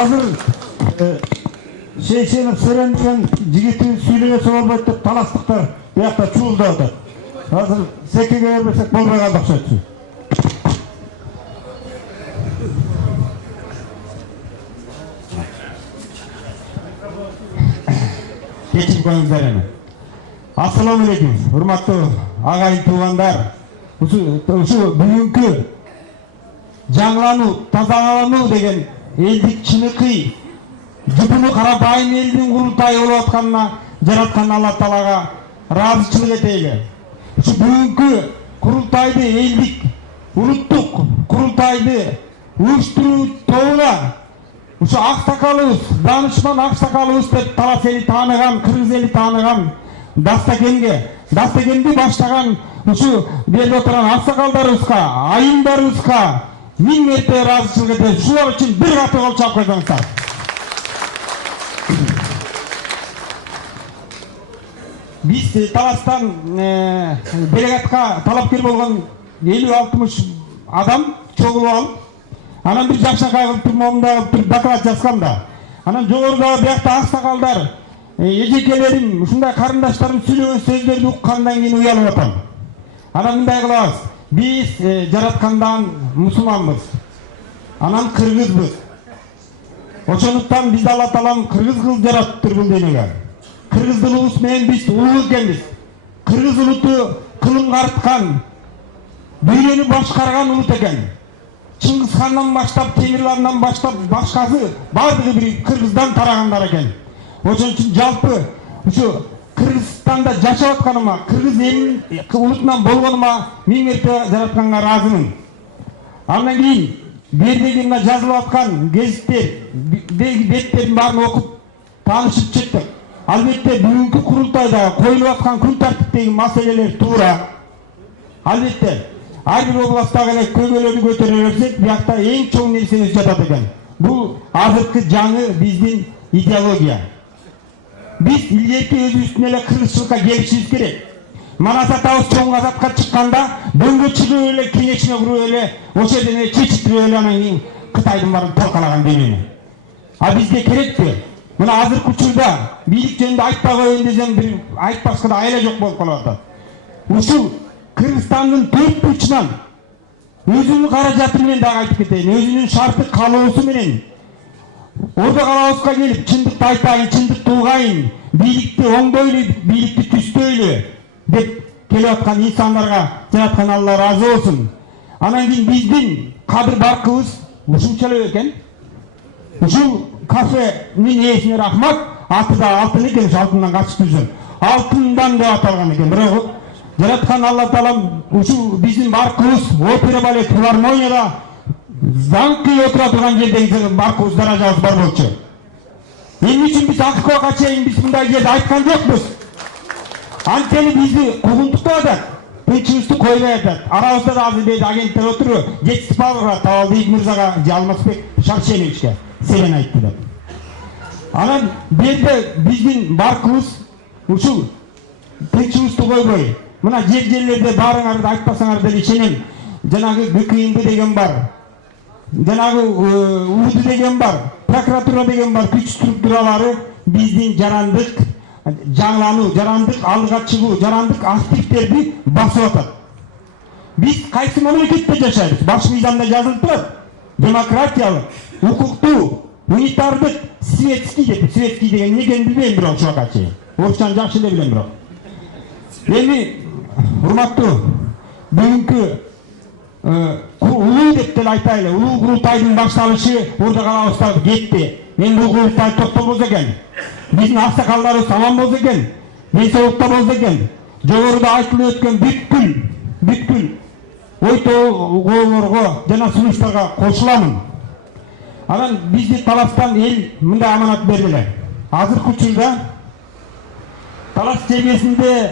Hazır Şeyh'in Seren'den jigitini süylüğe olmayıp da talastıklar bu yakta çuğulda oldu. Hazır sekege vermesek bolmay kaldık söyledi. Geçip koyunuzlar hemen. Assalamu alaikum, hurmatlı ağayın tuğanlar. Şu bugünkü жаңылануу, тазалануу деген элдик чыныкый жүпүнү карапайым элдин курултайы болуп атканына жараткан Алла Таалага ыраазычылык этели. Ушу бүгүнкү курултайды элдик улуттук курултайды уюштуруу тобуна ушу аксакалыбыз, данышман аксакалыбыз деп талас эли тааныган, кыргыз эли тааныган Дастакенди баштаган ушу берип отурган аксакалдарыбызга, айымдарыбызга миң мерте ыраазычылык этебиз. Шулар үчүн бир каты кол чалып койсоңуздар. Биз таластан делегатка талапкер болгон 50-60 адам чогулуп алып, анан бир жакшакай кылып туруп, момундагы бир доклад жазган да. Анан жогорудагы биякта аксакалдар, эжекелерим, ушундай карындаштарым сүйлөгөн сөздөрдү уккандан кийин уялып атам. Анан мындай кылабыз. Биз жараткандан мусулманбыз, анан кыргызбыз. Ошондуктан бизди Алла Таалам кыргыз кылып жараттыр бул денеге. Кыргыздылыгыбыз менен биз улуу экенбиз. Кыргыз улуту кылым карыткан, дүйнөнү башкарган улут экен. Чыңгыз хандан баштап, Темирландан баштап, башкасы бардыгы бир кыргыздан тарагандар экен. Ошон үчүн жалпы ушу Кыргызстанда жашап атканыма, кыргыз элинин улутунан болгонума миң мерте жаратканга ыраазымын. Андан кийин бердеги мына жазылып аткан беттердин баарын окуп таанышып чыктык. Албетте бүгүнкү курултайда коюлуп аткан күн тартиптеги маселелер туура. Албетте ар бир областтагы эле көйгөйлөрдү көтөрө берсек, биякта эң чоң нерсебиз жатат экен. Бул азыркы жаңы биздин идеология. Biz ilgili özümüzün ele kırışçılıkka gelişimiz gerek. Manasa Tavus çoğun azapka çıkkanda döngü çıkıyor öyle, kineçine kuruyor öyle, o şeyden öyle çeşitliyor öyle anayın Kıtay'dın varın torkalagan dönüyor. Ha bizde gerekti. Buna hazır kuçurda birlik jönünde aytpaga öndezem bir aytpaskada ayla jok bolup kaladı. Uşul Kırgızstandın dört burçundan özünün karajatı menen dagы aytıp keteyim, özünün şartı kaloosu menen orada kalabızga gelip çındıkta aytayın, çındıkta uğayın, bilikti oңдойлу, bilikti түстөйлү деп келип аткан insanlarga жараткан Алла разы болсун. Анан кийин биздин кадыр баркыбыз ушунчалык экен. Ушул кафенин ээсине рахмат, аты да алтын экен, алтындан качып жүрсүн. Алтындан деп аталган экен. Бирок жараткан Алла Таалам ушул биздин баркыбыз опера балет филармонияда Заnkı otura turgan жердеги баркыбыз даражабыз бар болчу. Эмне үчүн биз акыбга чейин биз мындай жерде айткан жокпуз. Анткени бизди куугунтуктап атат, тынчыбызды койбой атат. Арабызда да азыр бери агенттер отуруп, Жетиспаевга, Табалдиев мырзага же Алмазбек Шаршеновичке селен айтты деп. Анан берде биздин баркыбыз ушул тынчыбызды койбой, мына жерлерде баарыңарды айтпасаңар деле ишенем. Жанагы ГКМБ деген бар. Жанагы УД деген бар, прокуратура деген бар, күч структуралары биздин жарандык жаңылануу, жарандык алдыга чыгуу, жарандык активдерди басып атат. Биз кайсы мамлекетте жашайбыз? Баш мыйзамда жазылып турат. Демократиялык, укуктуу, унитардык, светский деп. Светский деген эмне экенин билбейм бирок ушуга чейин. Орусчаны жакшы эле билем бирок. Эми урматтуу бүгүнкү улуу деп деле айтайлы, улуу курултайдын башталышы ордо калабызда кетти. Мен бул курултай токтолбосо экен, биздин аксакалдарыбыз аман болсо экен, ден соолукта болсо экен, жогоруда айтылып өткөн бүткүл ой толгоолорго жана сунуштарга кошуламын. Анан бизди таластан эл мындай аманат берди эле. Азыркы учурда талас чегесинде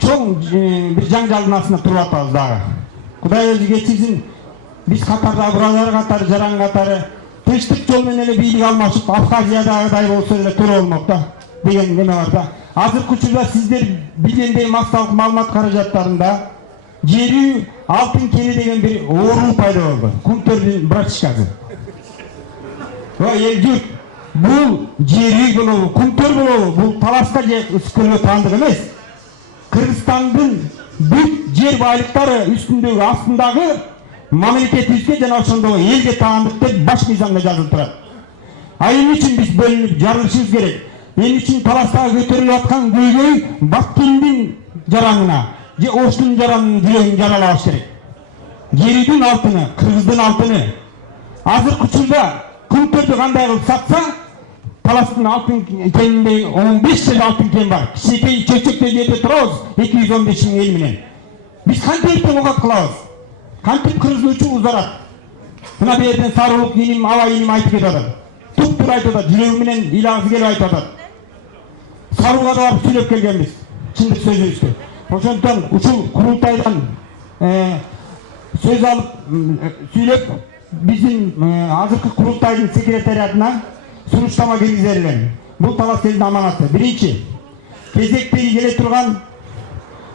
чоң бир жаңжалдын астында туруп атабыз дагы. Кудай өзү кечирсин, биз катарда бурадар катары, жаран катары тынчтык жол менен эле бийлик алмашып, Абхазиядагыдай болсо эле туура болмок да деген неме бар да. Азыркы учурда сиздер билгендей массалык маалымат каражаттарында жери алтын кени деген бир оору пайда болду. Кунттөрдүн братишкасы. ел жұрт, бұл жері болу, күнтөр болу, бұл таласқа же үскөлі тандық емес. Кыргызстандын бүт жер байлыктары үстүндөгү астындагы мамлекетибизге жана ошондогу элге таандык деп баш мыйзамда жазылып турат. Эмне үчүн биз бөлүнүп жарылышыбыз керек? Эмне үчүн таластагы көтөрүлүп аткан көйгөй Баккелдин жараңына же Оштун жаранынын жүрөгүн жаралабаш керек? Жеридин алтыны, Кыргыздын алтыны. Азыркы учурда күнтөрдү кандай кылып сатса, таластын алтын кенинде 15 жыл алтын кен бар. Кичинекей чөчөктөй жерде турабыз 215 миң эл менен. Биз кантип тең кылабыз? Кантип Кыргыздын учу узарат? Мына берден сарылык иним, аба иним айтып кетип атат. Туп-тура айтып атат, жүрөгү менен ыйлагысы келип айтып атат. Сарылга да барып сүйлөп келгенбиз, чындык сөзүбүздү. Ошондон ушул курултайдан сөз алып сүйлөп биздин азыркы курултайдын секретариатына сунуштама киргизелген. Бул талас элдин аманаты. Биринчи, кезектеги келе турган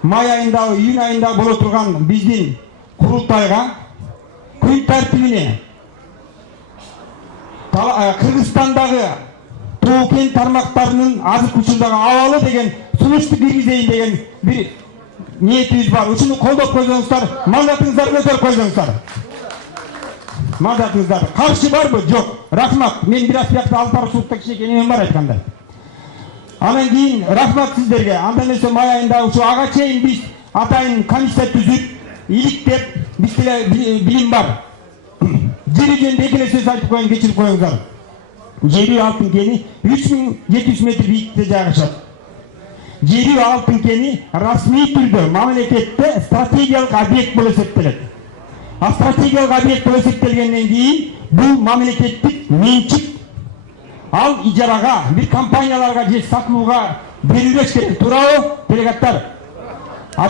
май айында, июнь айында боло турган биздин курултайга күн тартибине Кыргызстандагы тоо кен тармактарынын азыркы учурдагы абалы деген сунушту киргизейин деген бир ниетибиз бар. Ушуну колдоп койсоңуздар, мандатыңыздарды көтөрүп койсоңуздар. Мандатыңыздарды. Каршы барбы? Жок. Рахмат. Мен бир аспектте алып баруучулукта кичинекей немем бар айтканда. Анан кийин рахмат сиздерге. Анда эмесе май айында ушу ага чейин биз атайын комиссия түзүп, иликтеп, бизде билим бар. Жери жөнүндө эки эле сөз айтып коеюн, кечирип коюңуздар. Жери алтын кени 3700 метр бийиктикте жайгашат. Жери алтын кени расмий түрдө мамлекетте стратегиялык объект болуп эсептелет. А стратегиялык объект болуп эсептелгенден кийин бул мамлекеттик менчик, ал ижарага, бир компанияларга же сатылууга берилбеш керек. Туурабы, делегаттар?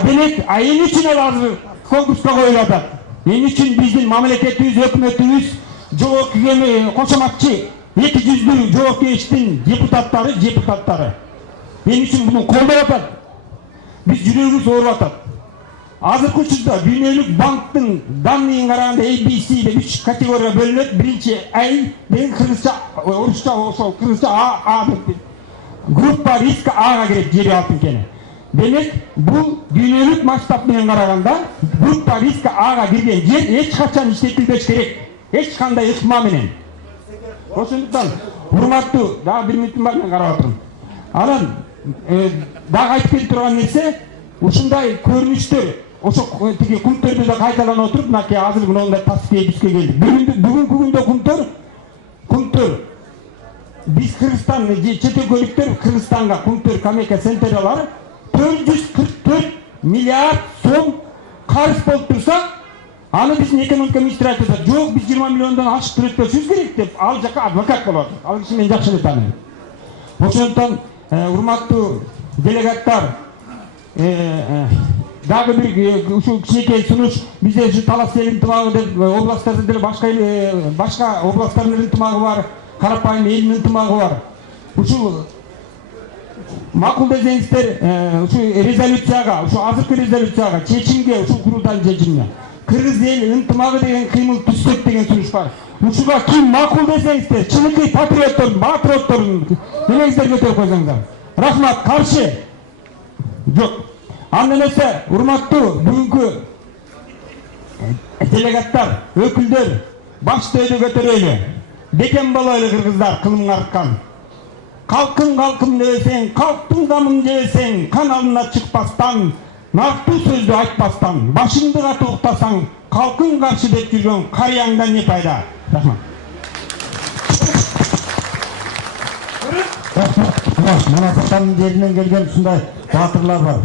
Демек, эмне үчүн ал азыр конкурска коюлуп атат? Эмне үчүн биздин мамлекетибиз, өкмөтүбүз, жогорку кошоматчы 200 жогорку кеңештин депутаттары эмне үчүн буну колдоп атат? Биз жүрөгүбүз ооруп атат. Азыркы учурда дүйнөлүк банктын данныйын караганда ABC деп 3 категорияга бөлүнөт. Биринчи А деген кыргызча, орусча ошол кыргызча А деп группа риска Ага кирет жери алтын кени. Демек, бул дүйнөлүк масштаб менен караганда группа риска Ага кирген жер эч качан иштетилбеш керек. Эч кандай ыкма менен. Ошондуктан урматтуу, дагы 1 мүнөтүм бар, мен карап атырмын. Анан дагы айтып кетип турган нерсе, ушундай көрүнүштөр ошо тиги күнтөрдө да кайталанып отуруп, мынакей азыр мындай тасбий түскө келди. Бүгүнкү күндө күнтөр биз Кыргызстан чет өлкөлүктөр Кыргызстанга күнтөр Камека центрлары 444 миллиард сом карыз болуп турса, аны биздин экономика министри айтып атат. Жок, биз 20 миллиондон ашык төлөтпөшүбүз керек деп, ал жака адвокат болуп атат. Ал киши мен жакшы эле тааныйм. Ошондон урматтуу делегаттар, дагы бир ушул кичинекей сунуш, бизде ушу Талас элдин ынтымагы деп областтарда деле башка областтардын ынтымагы бар, карапайым элдин ынтымагы бар. Ушул макул десеңиздер, ушу резолюцияга, ушу азыркы резолюцияга, чечимге, ушул курултайдын чечимине Кыргыз эл ынтымагы деген кыймыл түзсөк деген сунуш бар. Ушуга ким макул десеңиздер, чыныкей патриотторун эмеңиздер көтөрүп койсоңуздар. Рахмат. Каршы? Жок. Анда эмесе, урматтуу бүгүнкү делегаттар, өкүлдөр, башты өйдө көтөрөйлү. Бекем болойлу кыргыздар, кылымга арткан. Калкым десең, калктын камын жесең, каналына чыкпастан, нактуу сөздү айтпастан, башыңды катып уктасаң, калкың каршы деп жүргөн карыяңдан не пайда? Рахмат. Мына Сатанын жеринен келген ушундай баатырлар бар.